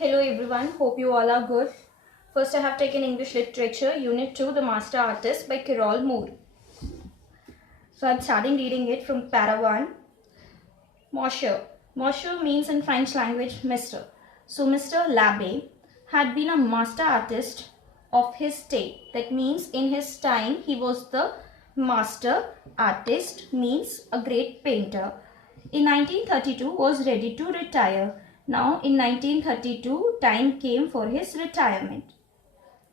Hello everyone, hope you all are good. First I have taken English Literature, Unit 2, The Master Artist by Carol Moore. So I'm starting reading it from para 1. Monsieur. Monsieur means in French language Mr. So Mr. L'Abbé had been a master artist of his day. That means in his time he was the master artist, means a great painter. In 1932 was ready to retire. Now in 1932 time came for his retirement.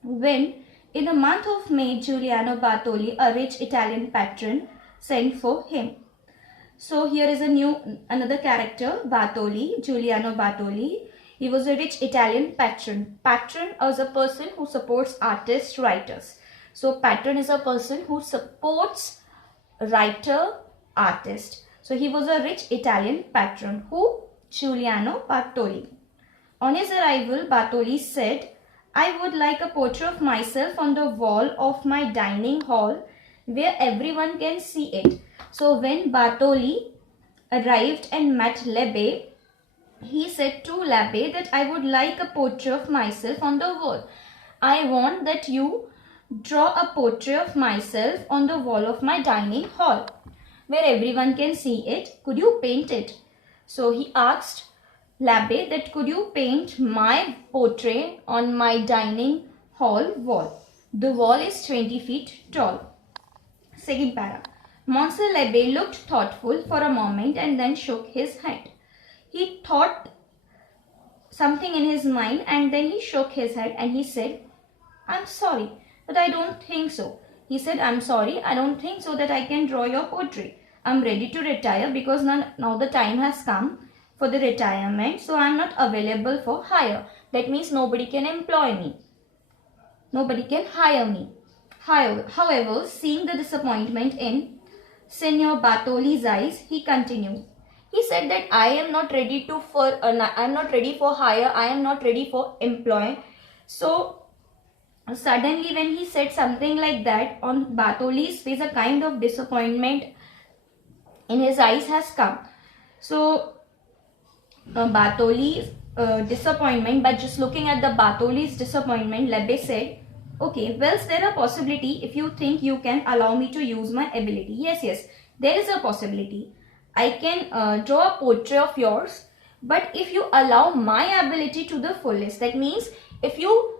When in the month of May Giuliano Bartoli, a rich Italian patron, sent for him. So here is another character, Bartoli, Giuliano Bartoli. He was a rich Italian patron. Patron is a person who supports artists, writers. So patron is a person who supports writer, artist. So he was a rich Italian patron. Who? Giuliano Bartoli. On his arrival, Bartoli said, I would like a portrait of myself on the wall of my dining hall where everyone can see it. So when Bartoli arrived and met L'Abbé, he said to L'Abbé that I would like a portrait of myself on the wall. I want that you draw a portrait of myself on the wall of my dining hall where everyone can see it. Could you paint it? So he asked L'Abbé that could you paint my portrait on my dining hall wall. The wall is 20 feet tall. Second para. Monsieur L'Abbé looked thoughtful for a moment and then shook his head. He thought something in his mind and then he shook his head and he said, I'm sorry, but I don't think so. He said, I'm sorry, I don't think so that I can draw your portrait. I'm ready to retire because now the time has come for the retirement, so I'm not available for hire. That means nobody can employ me. Nobody can hire me. However, seeing the disappointment in Senor Bartoli's eyes, he continued. He said that I am not ready for hire. I am not ready for employ. So suddenly, when he said something like that, on Bartoli's face, a kind of disappointment in his eyes has come. So Bartoli's disappointment, but just looking at the Bartoli's disappointment, L'Abbé said, okay, well, is there a possibility if you think you can allow me to use my ability? Yes, there is a possibility. I can draw a portrait of yours, but if you allow my ability to the fullest, that means if you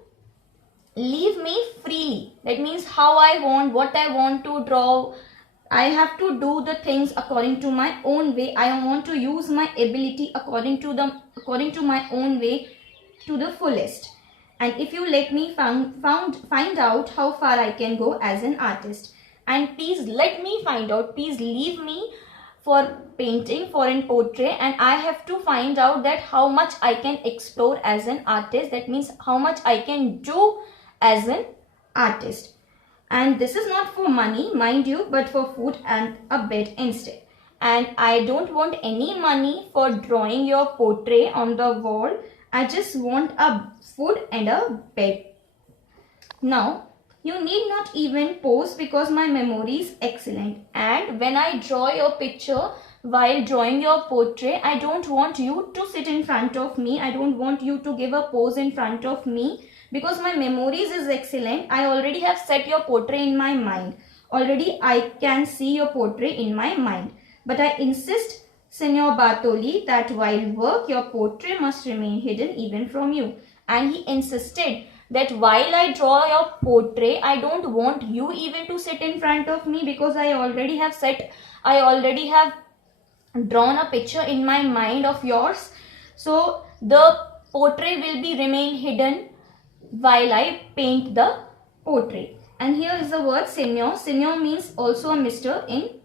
leave me freely, that means how I want, what I want to draw, I have to do the things according to my own way. I want to use my ability according to my own way to the fullest. And if you let me find out how far I can go as an artist, and please let me find out, please leave me for painting, for in portrait, and I have to find out that how much I can explore as an artist. That means how much I can do as an artist. And this is not for money, mind you, but for food and a bed instead. And I don't want any money for drawing your portrait on the wall. I just want a food and a bed. Now, you need not even pose because my memory is excellent. And when I draw your picture, while drawing your portrait, I don't want you to sit in front of me. I don't want you to give a pose in front of me. Because my memories is excellent, I already have set your portrait in my mind. Already I can see your portrait in my mind. But I insist, Senor Bartoli, that while work, your portrait must remain hidden even from you. And he insisted that while I draw your portrait, I don't want you even to sit in front of me because I already have drawn a picture in my mind of yours. So the portrait will be remain hidden while I paint the portrait. And here is the word Signor. Signor means also a Mr. in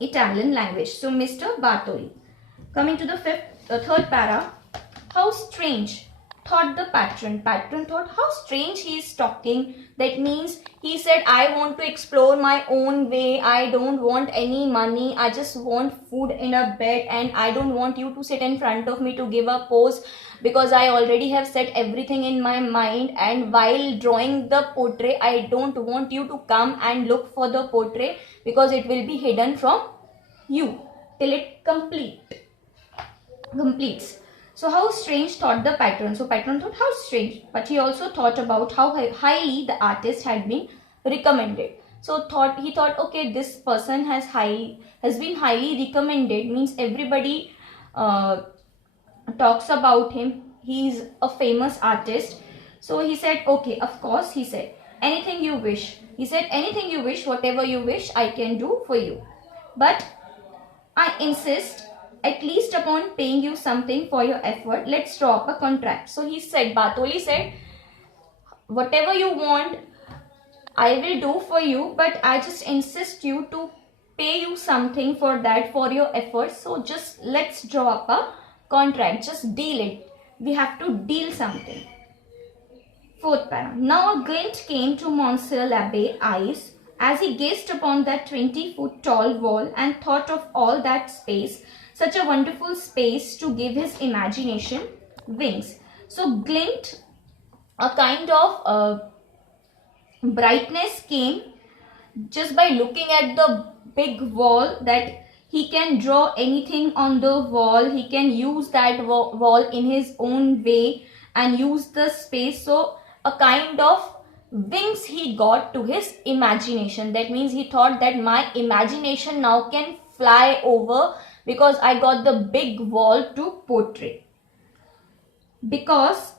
Italian language. So Mr. Bartoli. Coming to the third para. How strange, thought the patron. Patron thought, how strange he is talking. That means he said, I want to explore my own way. I don't want any money. I just want food in a bed, and I don't want you to sit in front of me to give a pose because I already have set everything in my mind. And while drawing the portrait, I don't want you to come and look for the portrait because it will be hidden from you till it completes. So how strange, thought the patron. So patron thought, how strange. But he also thought about how highly the artist had been recommended. So he thought, okay, this person has been highly recommended, means everybody talks about him. He's a famous artist. So he said, okay, of course, he said, anything you wish. He said, anything you wish, whatever you wish, I can do for you. But I insist at least upon paying you something for your effort. Let's draw up a contract. So he said, Bartoli said, whatever you want, I will do for you, but I just insist you to pay you something for that, for your efforts. So just let's draw up a contract. Just deal it. We have to deal something. Fourth para. Now a glint came to Monsieur l'Abbé's eyes as he gazed upon that 20-foot tall wall and thought of all that space, such a wonderful space to give his imagination wings. So glint, a kind of brightness came just by looking at the big wall, that he can draw anything on the wall. He can use that wall in his own way and use the space. So a kind of wings he got to his imagination. That means he thought that my imagination now can fly over because I got the big wall to portray. Because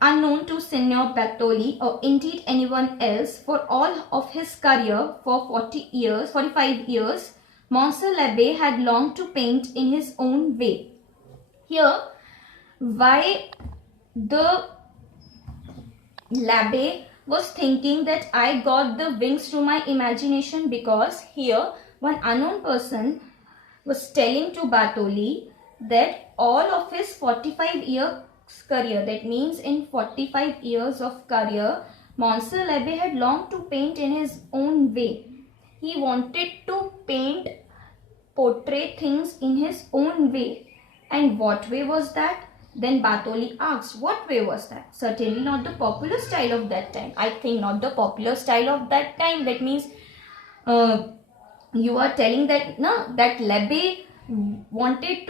unknown to Signor Bartoli or indeed anyone else, for all of his career for 45 years, Monsieur l'Abbé had longed to paint in his own way. Here, why the l'Abbé was thinking that I got the wings to my imagination, because here one unknown person was telling to Bartoli that all of his 45-year career, that means in 45 years of career, Monsieur l'Abbé had longed to paint in his own way. He wanted to portray things in his own way. And what way was that? Then Bartoli asked, what way was that? Certainly not the popular style of that time. I think not the popular style of that time. That means you are telling that that l'Abbé wanted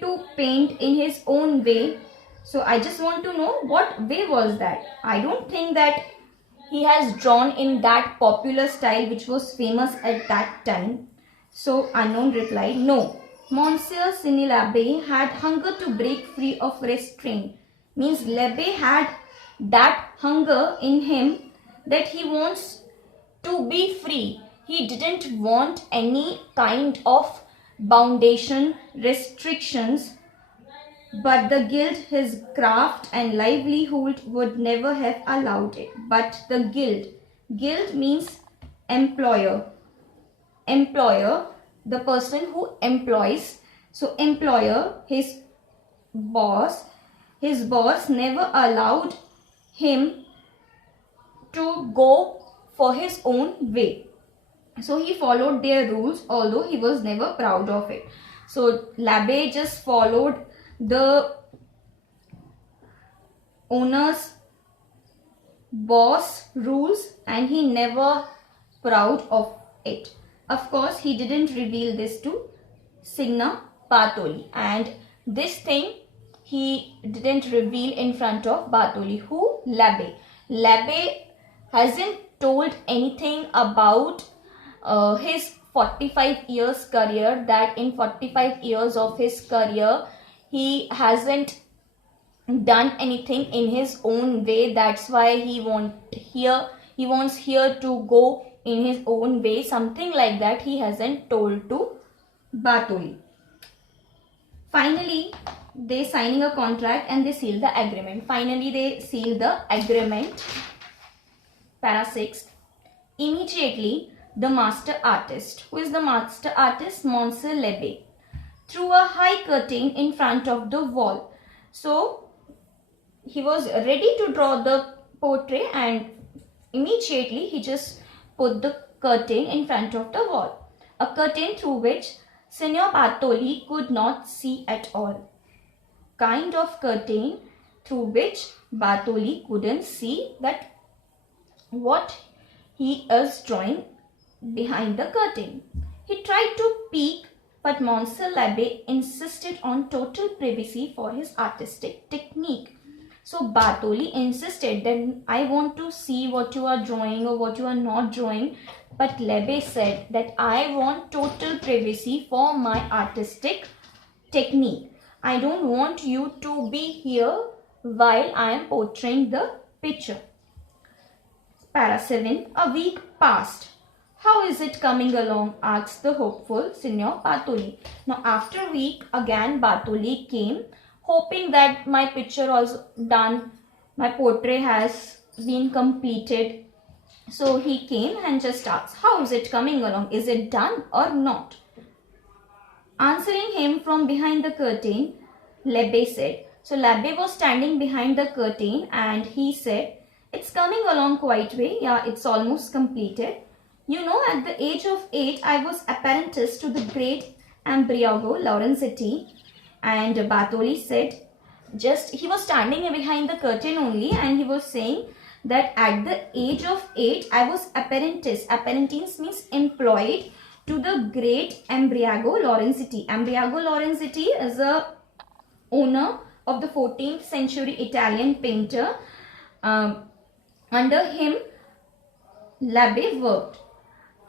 to paint in his own way. So I just want to know what way was that. I don't think that he has drawn in that popular style which was famous at that time. So unknown replied, no. Monsieur l'Abbé had hunger to break free of restraint. Means l'Abbé had that hunger in him that he wants to be free. He didn't want any kind of foundation, restrictions, but the guild, his craft and livelihood would never have allowed it. But the guild means employer, the person who employs. So employer, his boss never allowed him to go for his own way. So he followed their rules, although he was never proud of it. So l'Abbé just followed the owner's boss rules and he never proud of it. Of course, he didn't reveal this to Signor Bartoli, and this thing he didn't reveal in front of Bartoli. Who? l'Abbé. L'Abbé hasn't told anything about his 45 years career, that in 45 years of his career he hasn't done anything in his own way. That's why he wants here to go in his own way. Something like that he hasn't told to Bartoli. Finally, they signing a contract and they seal the agreement. Finally, they seal the agreement. Para 6. Immediately, the master artist, who is the master artist? Monsieur l'Abbé, threw a high curtain in front of the wall. So he was ready to draw the portrait and immediately he just put the curtain in front of the wall. A curtain through which Signor Bartoli could not see at all. Kind of curtain through which Bartoli couldn't see that what he is drawing behind the curtain. He tried to peek, but Monsieur l'Abbé insisted on total privacy for his artistic technique. So Bartoli insisted that I want to see what you are drawing or what you are not drawing, but l'Abbé said that I want total privacy for my artistic technique. I don't want you to be here while I am portraying the picture. Para 7. A week passed. How is it coming along? Asked the hopeful Signor Bartoli. Now after a week again Bartoli came, hoping that my picture was done, my portrait has been completed. So he came and just asked, how is it coming along? Is it done or not? Answering him from behind the curtain, l'Abbé said. So l'Abbé was standing behind the curtain and he said, it's coming along quite well. Yeah, it's almost completed. You know, at the age of 8, I was apprentice to the great Ambrogo Lorenzetti. And Bartoli said, he was standing behind the curtain only, and he was saying that at the age of 8, I was apprentice. Apprentice means employed to the great Ambrogo Lorenzetti. Ambrogo Lorenzetti is a owner of the 14th century Italian painter. Under him, l'Abbé worked.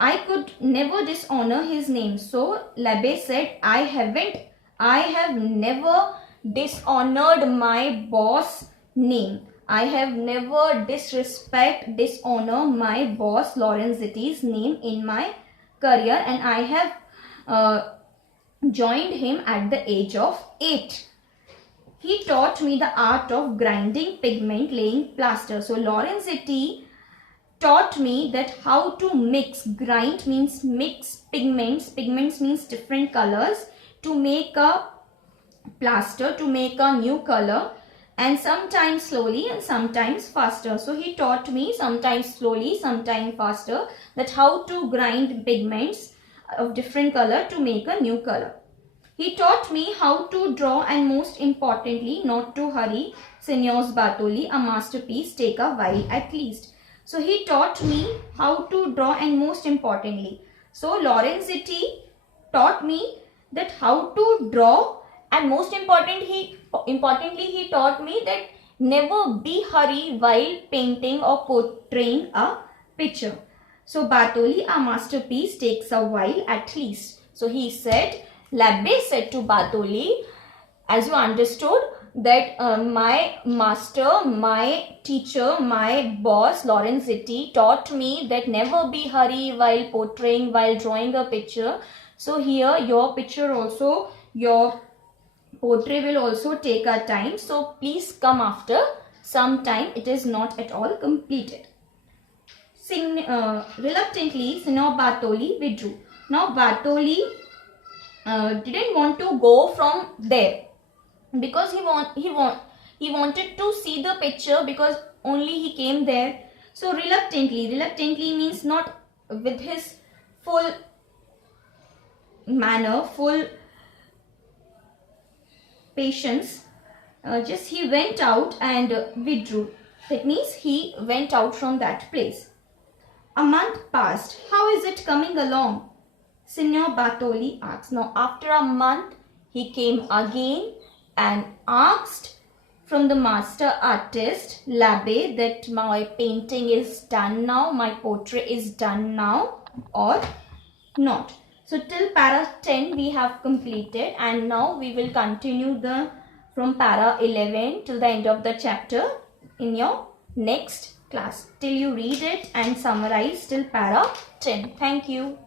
I could never dishonor his name. So l'Abbé said, I have never dishonored my boss name. I have never dishonor my boss Lorenzetti's name in my career, and I have joined him at the age of 8. He taught me the art of grinding pigment, laying plaster. So Lorenzetti taught me that how to grind means mix pigments means different colors, to make a plaster, to make a new color, and sometimes slowly and sometimes faster. So he taught me sometimes slowly, sometimes faster, that how to grind pigments of different color to make a new color. He taught me how to draw, and most importantly not to hurry. Signor Bartoli, a masterpiece take a while at least. So he taught me how to draw, and most importantly. So Lorenzetti taught me that how to draw, and most importantly he taught me that never be hurry while painting or portraying a picture. So Bartoli, a masterpiece takes a while at least. So he said, l'Abbé said to Bartoli, as you understood, that my master, my teacher, my boss Lorenzetti taught me that never be hurry while portraying, while drawing a picture. So here your picture also, your portrait will also take a time. So please come after some time. It is not at all completed. Reluctantly, Signor Bartoli withdrew. Now Bartoli didn't want to go from there, because he wanted to see the picture, because only he came there. So reluctantly means not with his full manner, full patience. Just he went out and withdrew. That means he went out from that place. A month passed. How is it coming along? Signor Bartoli asked. Now after a month he came again and asked from the master artist l'Abbé that my painting is done now, my portrait is done now or not. So till para 10 we have completed, and now we will continue from para 11 till the end of the chapter in your next class, till you read it and summarize till para 10. Thank you.